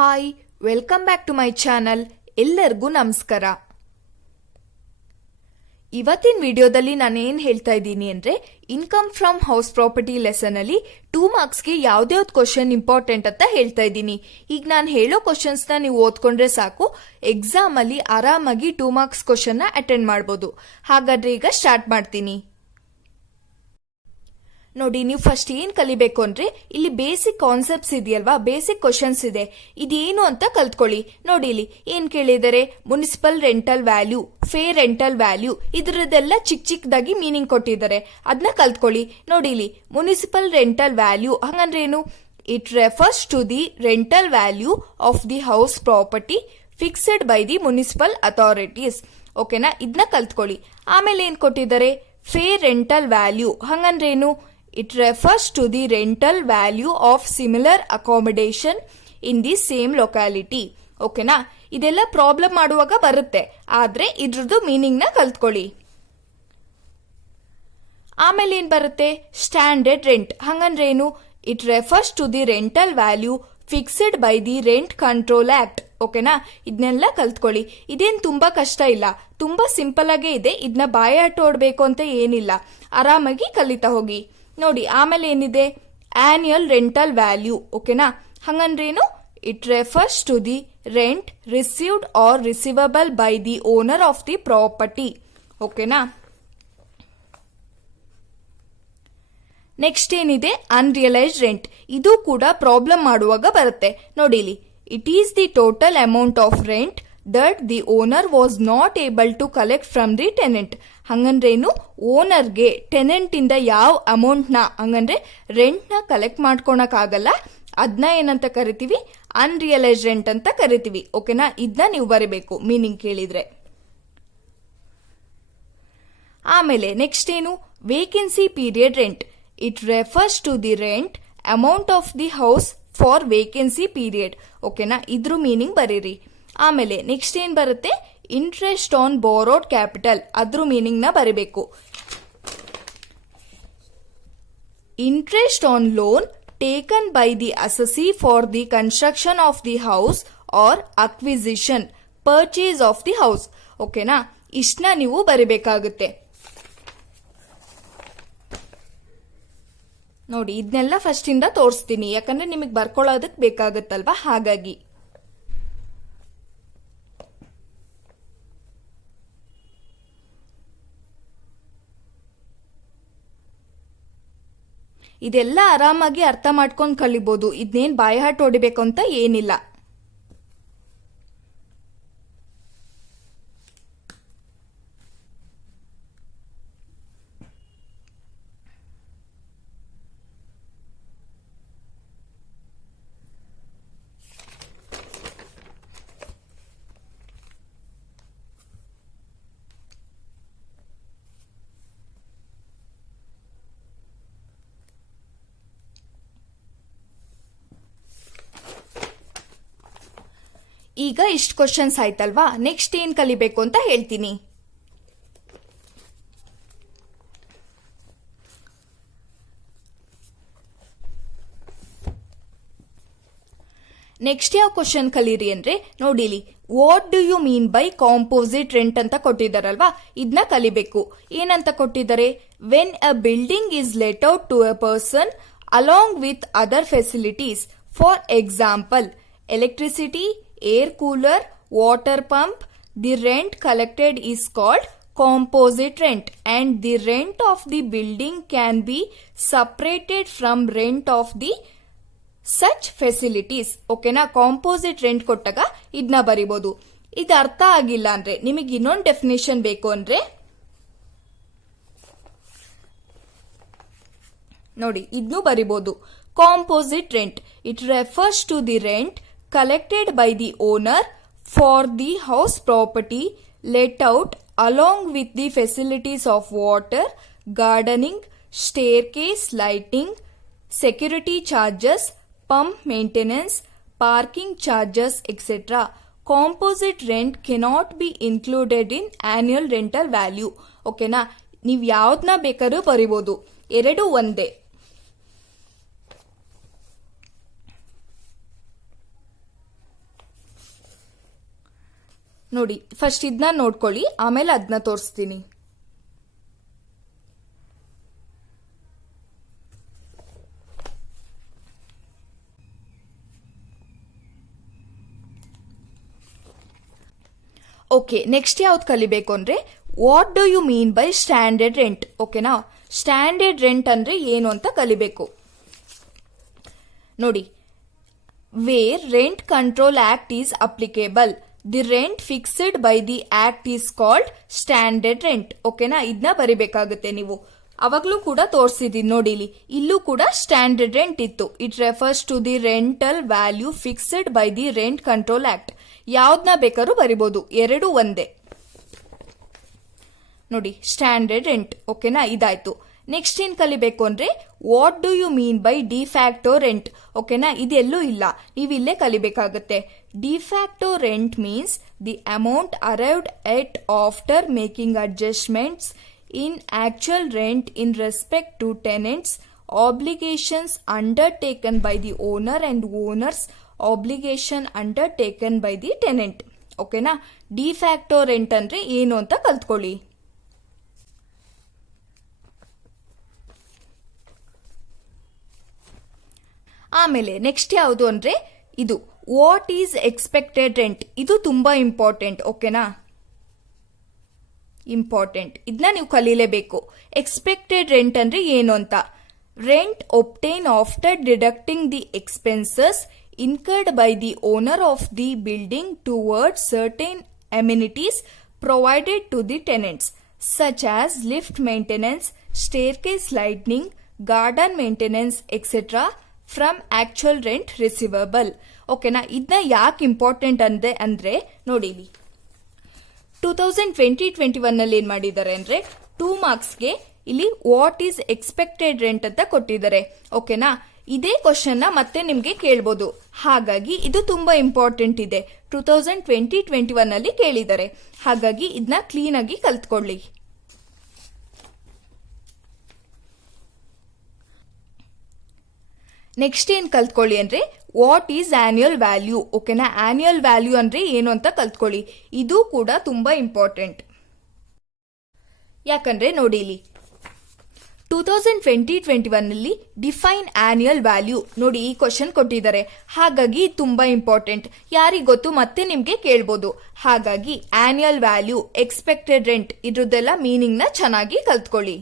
Hi, welcome back to my channel. ಎಲ್ಲರಿಗೂ ನಮಸ್ಕಾರ. ಇವತ್ತಿನ ವಿಡಿಯೋದಲ್ಲಿ ನಾನು ಏನು ಹೇಳ್ತಾ ಇದ್ದೀನಿ ಅಂದರೆ, income from house property lesson ಅಲ್ಲಿ 2 ಮಾರ್ಕ್ಸ್ಗೆ ಯಾವುದೇ ಕ್ವಶನ್ ಇಂಪಾರ್ಟೆಂಟ್ ಅಂತ ಹೇಳ್ತಾ ಇದ್ದೀನಿ. ಈಗ ನಾನು ಹೇಳೋ ಕ್ವಶನ್ಸ್ನ ನೀವು ಓದ್ಕೊಂಡ್ರೆ ಸಾಕು, ಎಕ್ಸಾಮ್ ಅಲ್ಲಿ ಆರಾಮಾಗಿ 2 ಮಾರ್ಕ್ಸ್ ಕ್ವಶನ್ ಅಟೆಂಡ್ ಮಾಡ್ಬೋದು. ಹಾಗಾದ್ರೆ ಈಗ ಸ್ಟಾರ್ಟ್ ಮಾಡ್ತೀನಿ. ನೋಡಿ, ನೀವು ಫಸ್ಟ್ ಏನ್ ಕಲಿಬೇಕು ಅಂದ್ರೆ, ಇಲ್ಲಿ ಬೇಸಿಕ್ ಕಾನ್ಸೆಪ್ಟ್ಸ್ ಇದೆಯಲ್ವಾ, ಬೇಸಿಕ್ ಕ್ವಶನ್ಸ್ ಇದೆ, ಇದೇನು ಅಂತ ಕಲ್ತ್ಕೊಳ್ಳಿ. ನೋಡಿ, ಇಲ್ಲಿ ಏನ್ ಕೇಳಿದರೆ, municipal rental value, fair rental value, ಇದರದೆಲ್ಲ ಚಿಕ್ಕದಾಗಿ ಮೀನಿಂಗ್ ಕೊಟ್ಟಿದ್ದಾರೆ, ಅದನ್ನ ಕಲ್ತ್ಕೊಳ್ಳಿ. ನೋಡಿ, ಇಲ್ಲಿ ಮುನಿಸಿಪಲ್ ರೆಂಟಲ್ ವ್ಯಾಲ್ಯೂ ಹಂಗಂದ್ರೆ ಏನು? It refers to the rental value of the house property fixed by the municipal authorities. ಓಕೆನಾ, ಇದನ್ನ ಕಲ್ತ್ಕೊಳ್ಳಿ. ಆಮೇಲೆ ಏನ್ ಕೊಟ್ಟಿದ್ದಾರೆ? ಫೇರ್ ರೆಂಟಲ್ ವ್ಯಾಲ್ಯೂ ಹಂಗಂದ್ರೆ ಏನು? It refers to the rental value of similar accommodation in the same locality. ಓಕೆನಾ, ಇದೆಲ್ಲ problem ಮಾಡುವಾಗ ಬರುತ್ತೆ, ಆದ್ರೆ ಇದ್ರದ್ದು ಮೀನಿಂಗ್ ನ ಕಲ್ತ್ಕೊಳ್ಳಿ. ಆಮೇಲೆ ಏನ್ ಬರುತ್ತೆ? ಸ್ಟ್ಯಾಂಡರ್ಡ್ ರೆಂಟ್ ಹಂಗಂದ್ರೆ ಏನು? It refers to the rental value fixed by the rent control act. ಓಕೆನಾ, ಇದನ್ನೆಲ್ಲ ಕಲ್ತ್ಕೊಳ್ಳಿ. ಇದೇನ್ ತುಂಬಾ ಕಷ್ಟ ಇಲ್ಲ, ತುಂಬಾ ಸಿಂಪಲ್ ಆಗೇ ಇದೆ. ಇದನ್ನ ಬಾಯಾಟ ಓಡ್ಬೇಕು ಅಂತ ಏನಿಲ್ಲ, ಆರಾಮಾಗಿ ಕಲಿತಾ ಹೋಗಿ. ನೋಡಿ, ಆಮೇಲೆ ಏನಿದೆ? Annual rental value. ಓಕೆನಾ, ಹಂಗಂದ್ರೇನು? It refers to the rent received or receivable by the owner of the property. ಓಕೆನಾ, ನೆಕ್ಸ್ಟ್ ಏನಿದೆ? Unrealised rent. ಇದು ಕೂಡ ಪ್ರಾಬ್ಲಮ್ ಮಾಡುವಾಗ ಬರುತ್ತೆ. ನೋಡಿ, ಇಲ್ಲಿ it is the total amount of rent that the owner was not able to collect from the tenant. ಹಂಗಂದ್ರೇನು? ಓನರ್ಗೆ ಟೆನೆಂಟ್ ಇಂದ ಯಾವ ಅಮೌಂಟ್ ನ ಹಂಗಂದ್ರೆ ರೆಂಟ್ ನ ಕಲೆಕ್ಟ್ ಮಾಡ್ಕೊಳಕ್ ಆಗಲ್ಲ, ಅದನ್ನ ಏನಂತ ಕರಿತೀವಿ? ಅನ್ರಿಯಲೈಸ್ಡ್ ರೆಂಟ್ ಅಂತ ಕರಿತೀವಿ. ಓಕೆನಾ, ಇದನ್ನ ನೀವು ಬರೀಬೇಕು ಮೀನಿಂಗ್ ಕೇಳಿದ್ರೆ. ಆಮೇಲೆ ನೆಕ್ಸ್ಟ್ ಏನು? Vacancy period rent. It refers to the rent amount of the house for vacancy period. ಓಕೆನಾ, ಇದ್ರ ಮೀನಿಂಗ್ ಬರೀರಿ. ಆಮೇಲೆ ನೆಕ್ಸ್ಟ್ ಏನ್ ಬರುತ್ತೆ? ಇಂಟ್ರೆಸ್ಟ್ ಆನ್ ಬೋರೋಡ್ ಕ್ಯಾಪಿಟಲ್, ಅದ್ರ ಮೀನಿಂಗ್ ನ ಬರೀಬೇಕು. Interest on loan taken by the assessee for the construction of the house or acquisition purchase of the house. ಓಕೆನಾ, ಇಷ್ಟನ್ನ ನೀವು ಬರೀಬೇಕಾಗುತ್ತೆ. ನೋಡಿ, ಇದನ್ನೆಲ್ಲ ಫಸ್ಟ್ ಇಂದ ತೋರಿಸ್ತೀನಿ, ಯಾಕಂದ್ರೆ ನಿಮಗೆ ಬರ್ಕೊಳ್ಳೋದಕ್ಕೆ ಬೇಕಾಗುತ್ತಲ್ವಾ, ಹಾಗಾಗಿ. ಇದೆಲ್ಲ ಆರಾಮಾಗಿ ಅರ್ಥ ಮಾಡ್ಕೊಂಡು ಕಲಿಬಹುದು, ಇದನ್ನೇನ್ ಬಾಯಹಾಟ್ ಹೊಡಿಬೇಕು ಅಂತ ಏನಿಲ್ಲ. ಈಗ ಇಷ್ಟು ಕ್ವಶನ್ಸ್ ಆಯ್ತಲ್ವಾ, ನೆಕ್ಸ್ಟ್ ಏನ್ ಕಲಿಬೇಕು ಅಂತ ಹೇಳ್ತೀನಿ. ನೆಕ್ಸ್ಟ್ ಯಾವ ಕ್ವಶನ್ ಕಲೀರಿ ಅಂದ್ರೆ, ನೋಡಿಲಿ, what do you mean by composite rent ಅಂತ ಕೊಟ್ಟಿದ್ದಾರಲ್ವಾ, ಇದನ್ನ ಕಲಿಬೇಕು. ಏನಂತ ಕೊಟ್ಟಿದ್ದಾರೆ? When a building is let out to a person along with other facilities, for example electricity, air cooler, water pump, the rent collected is called composite rent, and the rent of the building can be separated from rent of the such facilities. ಓಕೆನಾ, composite rent ಕೊಟ್ಟಾಗ ಇದನ್ನ ಬರಿಬಹುದು. ಇದು ಅರ್ಥ ಆಗಿಲ್ಲ ಅಂದ್ರೆ, ನಿಮಗೆ ಇನ್ನೊಂದು definition ಬೇಕು ಅಂದ್ರೆ ನೋಡಿ, ಇದನ್ನು ಬರಿಬಹುದು. Composite rent, it refers to the rent collected by the owner for the house property let out along with the facilities of water, gardening, staircase, lighting, security charges, pump maintenance, parking charges, etc. Composite rent cannot be included in annual rental value. ಓಕೆನಾ, ನೀವು ಯಾವ್ದನ್ನ ಬೇಕಾದ್ರೂ ಬರಿಬಹುದು, ಎರಡು ಒಂದೇ. ನೋಡಿ first ಇದನ್ನ ನೋಡ್ಕೊಳ್ಳಿ, ಆಮೇಲೆ ಅದನ್ನ ತೋರಿಸ್ತೀನಿ. ಓಕೆ, ನೆಕ್ಸ್ಟ್ ಯಾವ್ದು ಕಲಿಬೇಕು ಅಂದ್ರೆ what do you mean by standard rent. ಓಕೆನಾ, ಸ್ಟ್ಯಾಂಡರ್ಡ್ ರೆಂಟ್ ಅಂದ್ರೆ ಏನು ಅಂತ ಕಲಿಬೇಕು. ನೋಡಿ, where rent control act is applicable, the rent fixed by the act is called standard rent. ಓಕೆನಾ, ಇದನ್ನ ಬರಿಬೇಕಾಗುತ್ತೆ ನೀವು. ಅವಾಗ್ಲೂ ಕೂಡ ತೋರಿಸಿದೀನಿ ನೋಡಿ, ಇಲ್ಲೂ ಕೂಡ ಸ್ಟ್ಯಾಂಡರ್ಡ್ ರೆಂಟ್ ಇತ್ತು. It refers to the rental value fixed by the rent control act. ಯಾವ್ದನ್ನ ಬೇಕಾದ್ರೂ ಬರಿಬಹುದು, ಎರಡು ಒಂದೇ. ನೋಡಿ, ಸ್ಟ್ಯಾಂಡರ್ಡ್ ರೆಂಟ್. ಓಕೆನಾ, ಇದಾಯ್ತು. ನೆಕ್ಸ್ಟ್ ಏನ್ ಕಲಿಬೇಕು ಅಂದ್ರೆ what do you mean by de facto rent. ಓಕೆನಾ, ಇದೆಲ್ಲೂ ಇಲ್ಲ, ನೀವು ಇಲ್ಲೇ ಕಲಿಬೇಕಾಗುತ್ತೆ. De facto rent means the amount arrived at after making adjustments in actual rent in respect to tenants, obligations undertaken by the owner and owner's obligation undertaken by the tenant. ಓಕೆನಾ, D facto rent ಅಂದ್ರೆ ಏನು ಅಂತ ಕಲ್ತ್ಕೊಳ್ಳಿ. ಆಮೇಲೆ next ಯಾವುದು ಅಂದ್ರೆ ಇದು what is expected rent. ಇದು ತುಂಬಾ ಇಂಪಾರ್ಟೆಂಟ್. ಓಕೆನಾ, ಇಂಪಾರ್ಟೆಂಟ್, ಇದನ್ನ ನೀವು ಕಲೀಲೇಬೇಕು. ಎಕ್ಸ್ಪೆಕ್ಟೆಡ್ ರೆಂಟ್ ಅಂದ್ರೆ ಏನು ಅಂತ. Rent obtain after deducting the expenses incurred by the owner of the building towards certain amenities provided to the tenants such as lift maintenance, staircase lightning, garden maintenance etcetera from actual rent receivable. ಓಕೆನಾ, ಇದನ್ನ ಯಾಕೆ important ಅಂದ್ರೆ ನೋಡಿ, 2020-21 ನಲ್ಲಿ ಏನ್ ಮಾಡಿದ್ದಾರೆ ಅಂದ್ರೆ 2 ಮಾರ್ಕ್ಸ್ಗೆ ಇಲ್ಲಿ ವಾಟ್ ಈಸ್ ಎಕ್ಸ್ಪೆಕ್ಟೆಡ್ ರೆಂಟ್ ಅಂತ ಕೊಟ್ಟಿದ್ದಾರೆ. ಓಕೆನಾ, ಇದೇ ಕ್ವಶನ್ ಮತ್ತೆ ನಿಮ್ಗೆ ಕೇಳ್ಬೋದು. ಹಾಗಾಗಿ ಇದು ತುಂಬಾ ಇಂಪಾರ್ಟೆಂಟ್ ಇದೆ. 2020-21 ನಲ್ಲಿ ಕೇಳಿದ್ದಾರೆ. ಹಾಗಾಗಿ ಇದನ್ನ ಕ್ಲೀನ್ ಆಗಿ ಕಲ್ತ್ಕೊಳ್ಳಿ. ನೆಕ್ಸ್ಟ್ ಏನ್ ಕಲ್ತ್ಕೊಳ್ಳಿ ಅಂದ್ರೆ ವಾಟ್ ಈಸ್ ಆನ್ಯುಯಲ್ ವ್ಯಾಲ್ಯೂ. ಓಕೆನಾ, ಆನ್ಯುಯಲ್ ವ್ಯಾಲ್ಯೂ ಅಂದ್ರೆ ಏನು ಅಂತ ಕಲ್ತ್ಕೊಳ್ಳಿ. ಇದು ಕೂಡ ತುಂಬಾ ಇಂಪಾರ್ಟೆಂಟ್. ಯಾಕಂದ್ರೆ ನೋಡಿ, ಇಲ್ಲಿ 2020-21 ನಲ್ಲಿ ಡಿಫೈನ್ ಆನ್ಯುಯಲ್ ವ್ಯಾಲ್ಯೂ ನೋಡಿ ಈ ಕ್ವಶನ್ ಕೊಟ್ಟಿದ್ದಾರೆ. ಹಾಗಾಗಿ ತುಂಬಾ ಇಂಪಾರ್ಟೆಂಟ್. ಯಾರಿಗ್ ಗೊತ್ತು, ಮತ್ತೆ ನಿಮ್ಗೆ ಕೇಳ್ಬೋದು. ಹಾಗಾಗಿ ಆನ್ಯುಯಲ್ ವ್ಯಾಲ್ಯೂ, ಎಕ್ಸ್ಪೆಕ್ಟೆಡ್ ರೆಂಟ್ ಇದ್ರದ್ದೆಲ್ಲ ಮೀನಿಂಗ್ ನ ಚೆನ್ನಾಗಿ ಕಲ್ತ್ಕೊಳ್ಳಿ.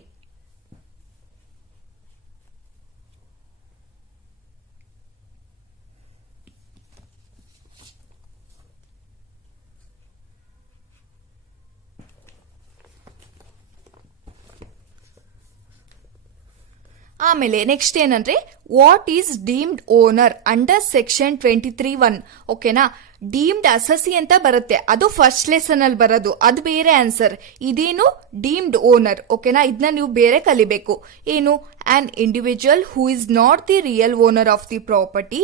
ಆಮೇಲೆ ನೆಕ್ಸ್ಟ್ ಏನಂದ್ರೆ what is deemed owner under section 23(1). ಓಕೆನಾ, ಡೀಮ್ಡ್ ಅಸಸಿ ಅಂತ ಬರುತ್ತೆ, ಅದು ಫಸ್ಟ್ ಲೆಸನ್ ಅಲ್ಲಿ ಬರೋದು, ಅದು ಬೇರೆ ಆನ್ಸರ್. ಇದೇನು ಡೀಮ್ಡ್ ಓನರ್. ಓಕೆನಾ, ಇದನ್ನ ನೀವು ಬೇರೆ ಕಲಿಬೇಕು. ಏನು, an individual who is not the real owner of the property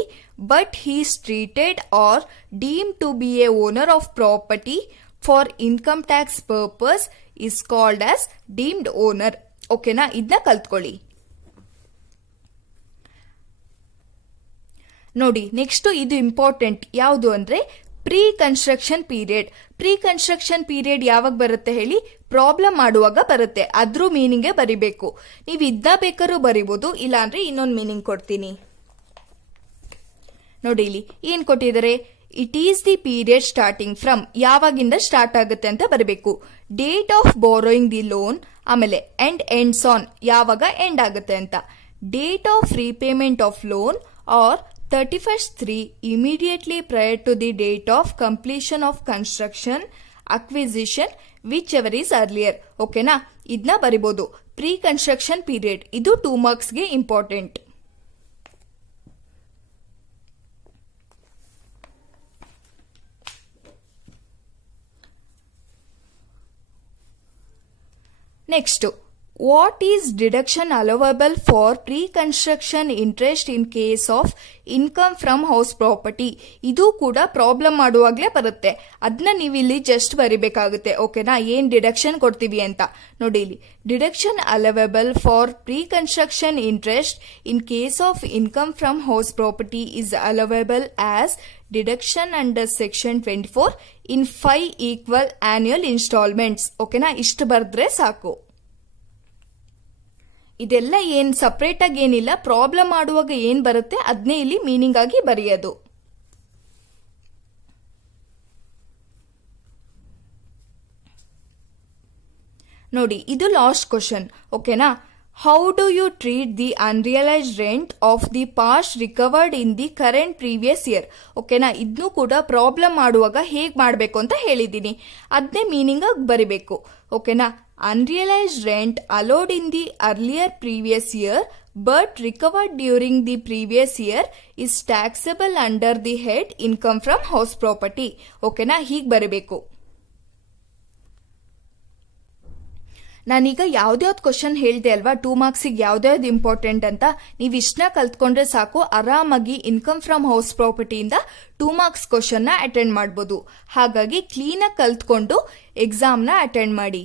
but he is treated or deemed to be a owner of property for income tax purpose is called as deemed owner. ಓಕೆನಾ, ಇದನ್ನ ಕಲ್ತ್ಕೊಳ್ಳಿ. ನೋಡಿ, next ಇದು important. ಯಾವುದು ಅಂದ್ರೆ pre construction period. Pre construction period ಯಾವಾಗ ಬರುತ್ತೆ ಹೇಳಿ, ಪ್ರಾಬ್ಲಮ್ ಮಾಡುವಾಗ ಬರುತ್ತೆ. ಅದ್ರ ಮೀನಿಂಗ್ ಬರಿಬೇಕು. ನೀವು ಇದನ್ನ ಬೇಕಾದ್ರೂ ಬರಿಬಹುದು, ಇಲ್ಲಾಂದ್ರೆ ಇನ್ನೊಂದು ಮೀನಿಂಗ್ ಕೊಡ್ತೀನಿ. ನೋಡಿ, ಇಲ್ಲಿ ಏನ್ ಕೊಟ್ಟಿದ್ದಾರೆ, it is the period starting from, ಯಾವಾಗಿಂದ ಸ್ಟಾರ್ಟ್ ಆಗುತ್ತೆ ಅಂತ ಬರಬೇಕು. Date of borrowing the loan, ಆಮೇಲೆ ಎಂಡ್ಸ್ ಆನ್, ಯಾವಾಗ ಎಂಡ್ ಆಗುತ್ತೆ ಅಂತ. Date of repayment of loan or 31st immediately prior to the date of completion of construction, acquisition, whichever is earlier. ಓಕೆನಾ, ಇದನ್ನ ಬರಿಬಹುದು. ಪ್ರೀ ಕನ್ಸ್ಟ್ರಕ್ಷನ್ ಪೀರಿಯಡ್ ಇದು 2 ಮಾರ್ಕ್ಸ್ಗೆ important. Next what is deduction allowable for pre construction interest in case of income from house property? ಇದು ಕೂಡ problem ಮಾಡುವಾಗಲೇ ಬರುತ್ತೆ. ಅದನ್ನ ನೀವು ಇಲ್ಲಿ ಜಸ್ಟ್ ಬರಿಬೇಕಾಗುತ್ತೆ. ಓಕೆನಾ, ಏನ್ ಡಿಡಕ್ಷನ್ ಕೊಡ್ತೀವಿ ಅಂತ ನೋಡಿ. ಇಲ್ಲಿ deduction allowable for pre construction interest in case of income from house property is allowable as deduction under section 24 in 5 equal annual instalments. ಓಕೆನಾ, ಇಷ್ಟು ಬರೆದ್ರೆ ಸಾಕು. ಇದೆಲ್ಲ ಏನ್ ಸಪರೇಟ್ ಆಗಿ ಏನಿಲ್ಲ, ಪ್ರಾಬ್ಲಮ್ ಮಾಡುವಾಗ ಏನ್ ಬರುತ್ತೆ ಅದನ್ನೇ ಇಲ್ಲಿ ಮೀನಿಂಗ್ ಆಗಿ ಬರೆಯೋದು. ನೋಡಿ, ಇದು ಲಾಸ್ಟ್ ಕ್ವಶನ್. ಓಕೆನಾ, how do you treat the unrealised rent of the past recovered in the current previous year? ಓಕೆನಾ, ಇದನ್ನು ಕೂಡ ಪ್ರಾಬ್ಲಮ್ ಮಾಡುವಾಗ ಹೇಗ್ ಮಾಡಬೇಕು ಅಂತ ಹೇಳಿದ್ದೀನಿ, ಅದನ್ನೇ ಮೀನಿಂಗ್ ಆಗಿ ಬರಿಬೇಕು. ಓಕೆನಾ, unrealized rent allowed in the earlier previous year but recovered during the previous year is taxable under the head income from house property. ಓಕೆನಾ, ಹೀಗೆ ಬರಬೇಕು. ನಾನೀಗ ಯಾವ್ದ್ಯಾವ್ದು ಕ್ವಶನ್ ಹೇಳ್ದೆ ಅಲ್ವಾ, 2 ಮಾರ್ಕ್ಸಿಗೆ ಯಾವ್ದ್ಯಾವ್ದು ಇಂಪಾರ್ಟೆಂಟ್ ಅಂತ, ನೀವು ಇಷ್ಟನ್ನ ಕಲ್ತ್ಕೊಂಡ್ರೆ ಸಾಕು, ಆರಾಮಾಗಿ ಇನ್ಕಮ್ ಫ್ರಮ್ ಹೌಸ್ ಪ್ರಾಪರ್ಟಿಯಿಂದ 2 ಮಾರ್ಕ್ಸ್ ಕ್ವಶನ್ನ ಅಟೆಂಡ್ ಮಾಡ್ಬೋದು. ಹಾಗಾಗಿ ಕ್ಲೀನಾಗಿ ಕಲ್ತ್ಕೊಂಡು ಎಕ್ಸಾಮ್ನ ಅಟೆಂಡ್ ಮಾಡಿ.